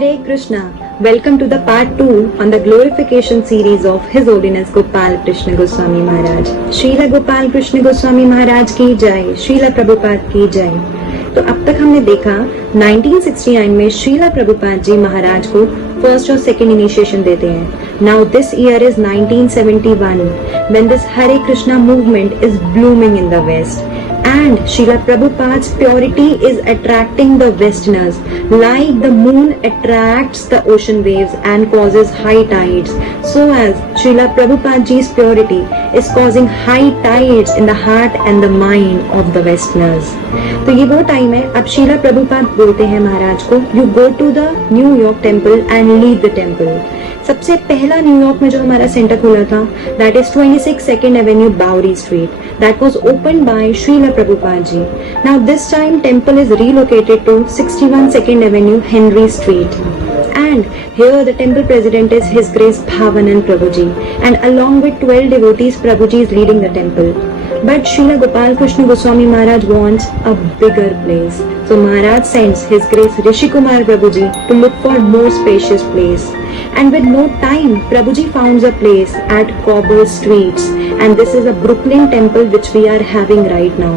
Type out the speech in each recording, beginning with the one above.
Hare Krishna. Welcome to the part 2 on the glorification series of His Holiness Gopal Krishna Goswami Maharaj. Srila Gopal Krishna Goswami Maharaj की जय, श्रीला प्रभुपाद की जय। तो अब तक हमने देखा 1969 में श्रीला प्रभुपाद जी महाराज को फर्स्ट और सेकंड इनिशिएशन देते हैं। Now this year is 1971 when this Hare Krishna movement is blooming in the West. And Srila Prabhupada's purity is attracting the Westerners like the moon attracts the ocean waves and causes high tides. So as Srila Prabhupada's purity is causing high tides in the heart and the mind of the Westerners. तो ये वो time है, अब श्रीला प्रभुपाद बोलते हैं महाराज को, you go to the New York temple and lead the temple. सबसे पहला न्यूयॉर्क में जो हमारा सेंटर खुला था, that is 26 second avenue Bowery street, that was open by Srila Prabhupada ji. Now this time temple is relocated to 61 second avenue Henry street, and here the temple president is His Grace Bhavanand Prabhuji, and along with 12 devotees Prabhuji is leading the temple. But Srila Gopal Krishna Goswami Maharaj wants a bigger place, so Maharaj sends His Grace Rishi Kumar Prabhuji to look for more spacious place. And with no time, Prabhuji founds a place at Cobble Streets, and this is a Brooklyn temple which we are having right now.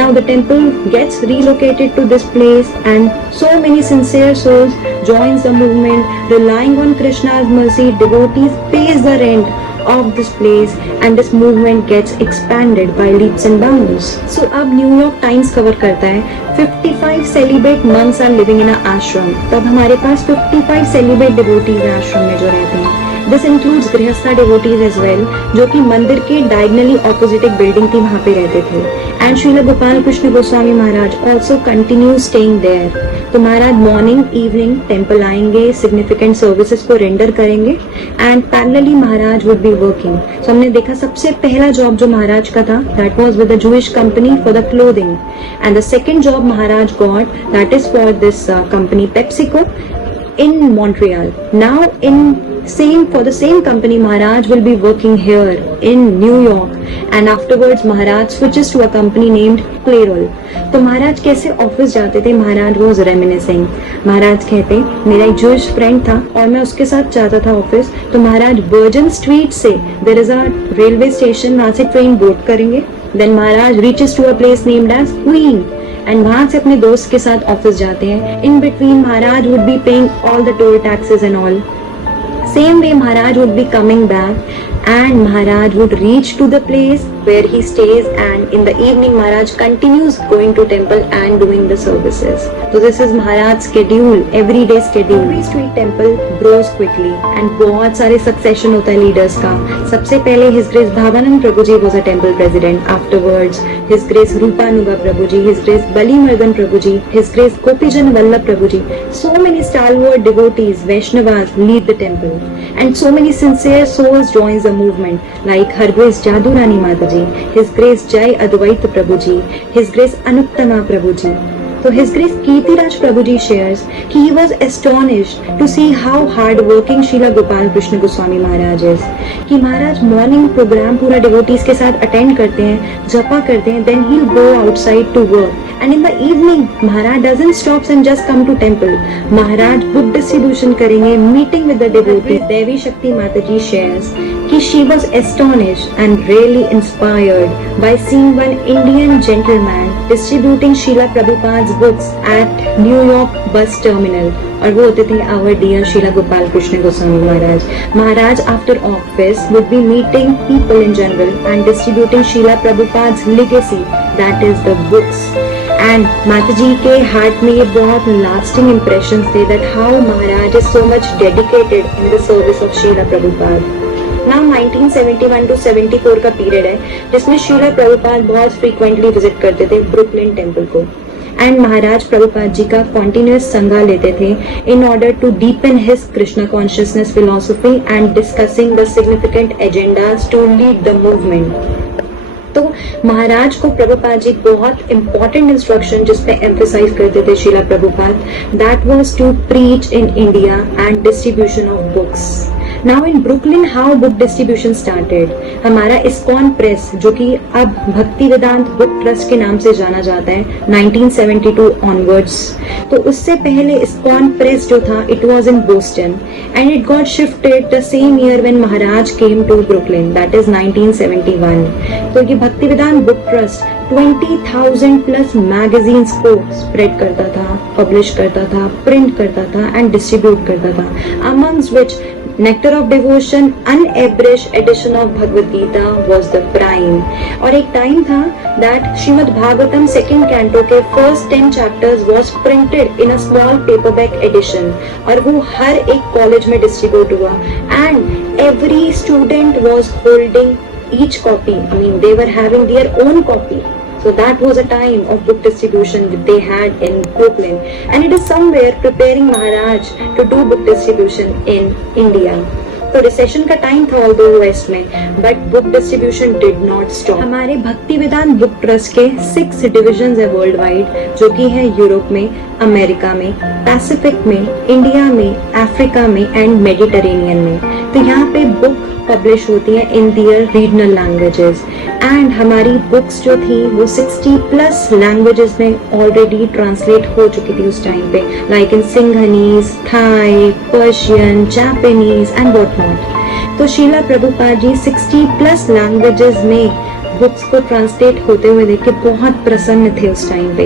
Now the temple gets relocated to this place, and so many sincere souls joins the movement, relying on Krishna's mercy. Devotees pays the rent of this place, and this movement gets expanded by leaps and bounds. So अब New York times cover करता है 55 celibate monks are living in an ashram. तब हमारे पास 55 celibate devotees हैं आश्रम में जो रहते हैं। This includes गृहस्था devotees as well, जो कि मंदिर के diagonally opposite एक बिल्डिंग थी, वहाँ पे रहते थे। And Srila Gopal Krishna Goswami Maharaj also continues staying there. तो महाराज मॉर्निंग इवनिंग टेम्पल आएंगे, सिग्निफिकेंट सर्विसेज को रेंडर करेंगे, and parallelly Maharaj would be working. So हमने देखा सबसे पहला जॉब जो महाराज का था, that was with the Jewish company for the clothing, and the second job Maharaj got, that is for this company PepsiCo in Montreal. Now for the same company, Maharaj will be working here in New York, and afterwards Maharaj switches to a company named Clairol. तो महाराज कैसे office जाते थे, महाराज was reminiscing. महाराज कहते मेरा एक Jewish friend था और मैं उसके साथ जाता था ऑफिस, तो महाराज बर्जन स्ट्रीट से there is a railway station, वहां से ट्रेन बोर्ड करेंगे, then Maharaj reaches to a place named as Queen, and वहां से अपने दोस्त के साथ ऑफिस जाते हैं। In between Maharaj would be paying all the toll taxes and all. Same way Maharaj would be coming back, and Maharaj would reach to the place where he stays, and in the evening Maharaj continues going to temple and doing the services. So this is Maharaj's schedule, everyday schedule. Every street temple grows quickly, and बहुत सारे succession होता है leaders का। सबसे पहले His Grace Bhavanand Prabhuji was a temple president. Afterwards His Grace Rupanuga Prabhuji, His Grace Balimardan Prabhuji, His Grace Gopijan Vallabh Prabhuji. So many stalwart devotees, Vaishnavas lead the temple, and so many sincere souls joins the movement, like Her Grace Jadurani Mataji, His Grace Jai Advaita Prabhuji, His Grace Anuttama Prabhuji. So His Grace Kirtiraj Prabhuji shares कि he was astonished to see how hard working Srila Gopal Krishna Goswami Maharaj is. कि महाराज morning program पूरा devotees के साथ attend करते हैं, जपा करते हैं, then he'll go outside to work. And in the evening, Maharaj doesn't stop and just come to temple. Maharaj book distribution करेंगे, meeting with the devotees. देवी शक्ति माताजी shares कि she was astonished and really inspired by seeing one Indian gentleman distributing Srila Prabhupada's books at New York bus terminal. और वो होते थे our dear Srila Gopal Krishna Goswami Maharaj. Maharaj after office would be meeting people in general and distributing Srila Prabhupada's legacy, that is the books. And माताजी के heart में ये बहुत lasting impressions थे that how Maharaj is so much dedicated in the service of Srila Prabhupada. Now 1971 to 74 का period है जिसमें श्रीला प्रभुपाद बहुत फ्रीक्वेंटली विजिट करते थे ब्रुकलिन टेम्पल को, एंड महाराज प्रभुपाद जी का कॉन्टिन्यूस संगा लेते थे in order to deepen his Krishna consciousness philosophy and discussing the significant agendas to lead the movement. तो महाराज को प्रभुपाद जी बहुत इंपॉर्टेंट इंस्ट्रक्शन जिसपे एम्फेसाइज करते थे Srila Prabhupada, that was to preach in India and distribution of books. Now in Brooklyn how book distribution started. हमारा ISKCON press, जो कि अब भक्ति वेदांत बुक ट्रस्ट के नाम से जाना जाता है, 1972 ऑनवर्ड्स। तो उससे पहले इस्कॉन प्रेस जो था, it was in Boston and it got shifted the same year when Maharaj came to Brooklyn, that is 1971। तो ये Bhaktivedanta book trust 20,000 plus magazines को स्प्रेड करता था, पब्लिश करता था, प्रिंट करता था एंड डिस्ट्रीब्यूट करता था, amongst which nectar of devotion unabridged edition of Bhagavad Gita was the prime. और एक टाइम था that Srimad Bhagavatam second canto के first 10 chapters was printed in a small paperback edition, और वो हर एक कॉलेज में डिस्ट्रीब्यूट हुआ and every student was holding each copy. I mean, they were having their own copy. So that was a time of book distribution that they had in Brooklyn, and it is somewhere preparing Maharaj to do book distribution in India. तो recession का time था all दो waste में, but book distribution did not stop. हमारे भक्ति वेदांत book trust के 6 divisions है world wide, जो कि है यूरोप में, अमेरिका में, पैसिफिक में, इंडिया में, अफ्रीका में एंड मेडिटेरेनियन में। तो यहाँ पे बुक पब्लिश होती है in their regional languages, and हमारी बुक्स जो थी वो 60 प्लस लैंग्वेजेस में ऑलरेडी ट्रांसलेट हो चुकी थी उस टाइम पे, like in Sinhalese, Thai, Persian, Japanese and what not. तो शीला प्रभुपाद जी 60 प्लस लैंग्वेजेस में बुक्स को ट्रांसलेट होते हुए देख के बहुत प्रसन्न थे उस टाइम पे,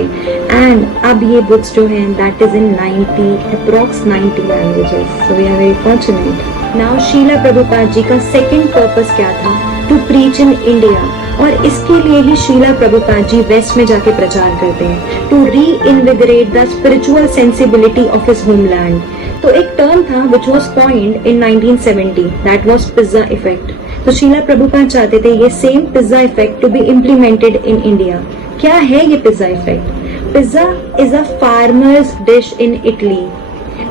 एंड अब ये बुक्स जो हैं that is in 90 languages, so we are very fortunate. Now Srila Prabhupada ji का सेकंड पर्पस क्या था? टू प्रीच इन इंडिया, और इसके लिए ही शीला प्रभुपाद जी वेस्ट में जाके प्रचार करते हैं, to reinvigorate the spiritual sensibility of his homeland. तो एक टर्म था which was coined in 1970, that was pizza effect. तो शीला प्रभुपाद चाहते थे ये same pizza effect to be implemented in India. क्या है ये pizza effect? Pizza is a farmers dish in Italy,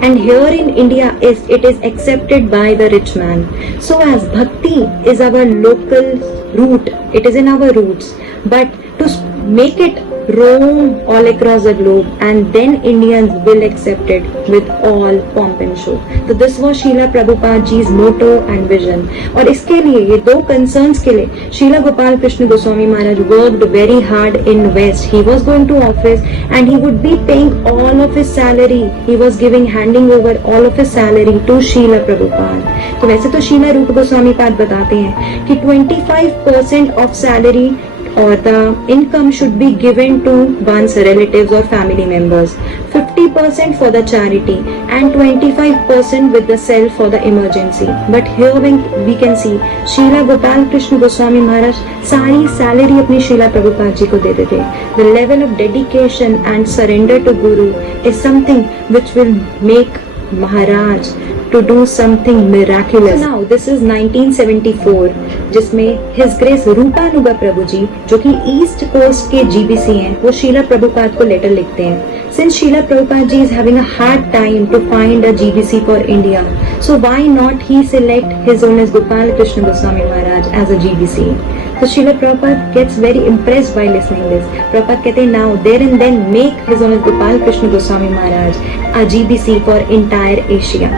and here in India it is accepted by the rich man. So as bhakti is our local root, it is in our roots, but to make it roam all across the globe, and then Indians will accept it with all pomp and show. So this was Srila Prabhupada ji's motto and vision. और इसके लिए ये दो concerns के लिए Srila Gopal Krishna Goswami Maharaj worked very hard in West. He was going to office and he would be paying all of his salary. He was handing over all of his salary to Srila Prabhupada. तो वैसे तो Srila Rupa Goswami Pad बताते हैं कि 25% of salary or the income should be given to one's relatives or family members, 50% for the charity and 25% with the self for the emergency. But here we can see Srila Gopal Krishna Goswami Maharaj सारी salary अपनी शीला प्रभुपाद जी को देते थे। The level of dedication and surrender to Guru is something which will make Maharaj to do something miraculous. So now this is 1974, जिसमें His Grace रूपानुगा प्रभु जी, जो कि east coast के GBC हैं, वो शीला प्रभुपाद को लेटर लिखते हैं। Since Srila Prabhupada ji is having a hard time to find a GBC for India, so why not he select His Holiness Gopal Krishna Goswami Maharaj as a GBC? So Srila Prabhupada gets very impressed by listening this. Prabhupada कहते हैं now there and then make His Holiness Gopal Krishna Goswami Maharaj a GBC for entire Asia.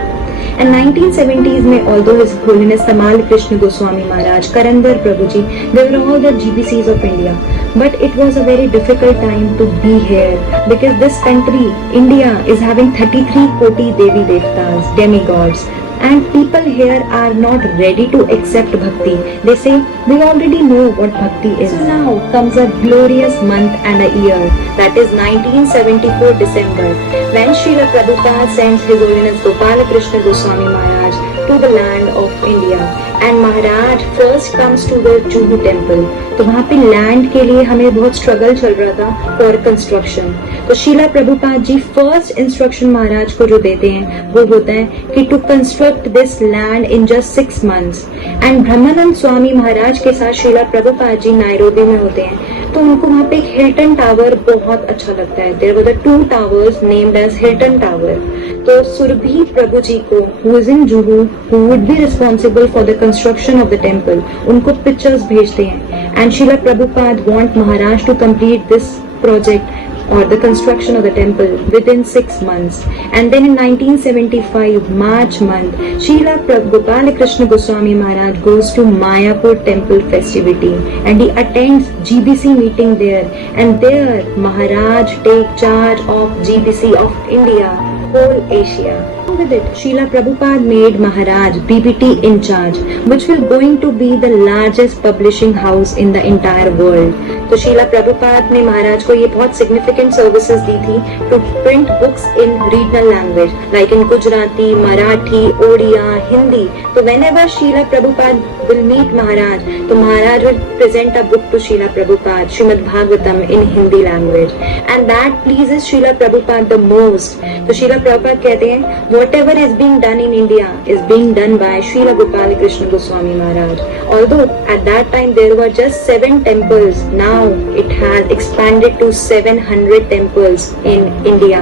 And 1970s में although His Holiness Tamal Krishna Goswami Maharaj, Karandar Prabhu ji, they were all the GBCs of India. But it was a very difficult time to be here because this country, India, is having 33 Koti Devi Devtas, demigods. And people here are not ready to accept bhakti. They say, we already know what bhakti is. So now comes a glorious month and a year. That is 1974 December, when Srila Prabhupada sends His Holiness Gopala Krishna Goswami Maharaj to the land of India. And Maharaj first comes to the Juhu temple. तो वहाँ पे land के लिए हमें बहुत struggle चल रहा था फॉर कंस्ट्रक्शन। तो शीला प्रभुपाद जी फर्स्ट इंस्ट्रक्शन महाराज को जो देते हैं वो होता है कि to construct this land in just 6 months। And Brahmananda Swami Maharaj के साथ शीला प्रभुपाद जी नायरोबी में होते हैं, तो उनको वहाँ पे हिल्टन टावर बहुत अच्छा लगता है। There were the 2 towers named as Hilton tower. तो सुरभि प्रभु जी को, who is in Juhu, who would be responsible for the construction of the temple, उनको पिक्चर्स भेजते हैं। And Srila Prabhupada want Maharaj to complete this project or the construction of the temple within 6 months. And then in 1975 March month, Srila Gopalakrishna Goswami Maharaj goes to Mayapur temple festivity and he attends GBC meeting there, and there Maharaj take charge of GBC of India, whole Asia. With it, Srila Prabhupada made Maharaj BBT in charge, which will going to be the largest publishing house in the entire world. तो शीला प्रभुपाद ने महाराज को ये बहुत significant services दी थी to print books in regional language like in Gujarati, Marathi, Odia, Hindi. तो whenever Srila Prabhupada will meet Maharaj, तो Maharaj will present a book to Srila Prabhupada, Srimad Bhagavatam in Hindi language, and that pleases Srila Prabhupada the most. तो Srila Prabhupada कहते हैं whatever is being done in India is being done by Srila Gopalakrishna Goswami Maharaj. Although at that time there were just 7 temples, now it has expanded to 700 temples in India.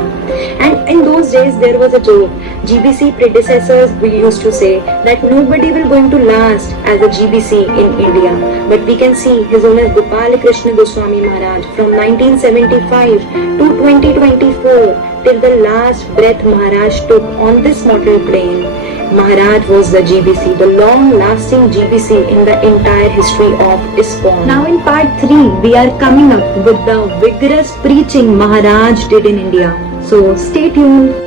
And in those days there was a joke. GBC predecessors we used to say that nobody will going to last as a GBC in India. But we can see His Holiness Gopalakrishna Goswami Maharaj from 1975 to 2024 till the last breath Maharaj took on this mortal plane. Maharaj was the GBC, the long-lasting GBC in the entire history of ISKCON. Now in part 3, we are coming up with the vigorous preaching Maharaj did in India. So stay tuned.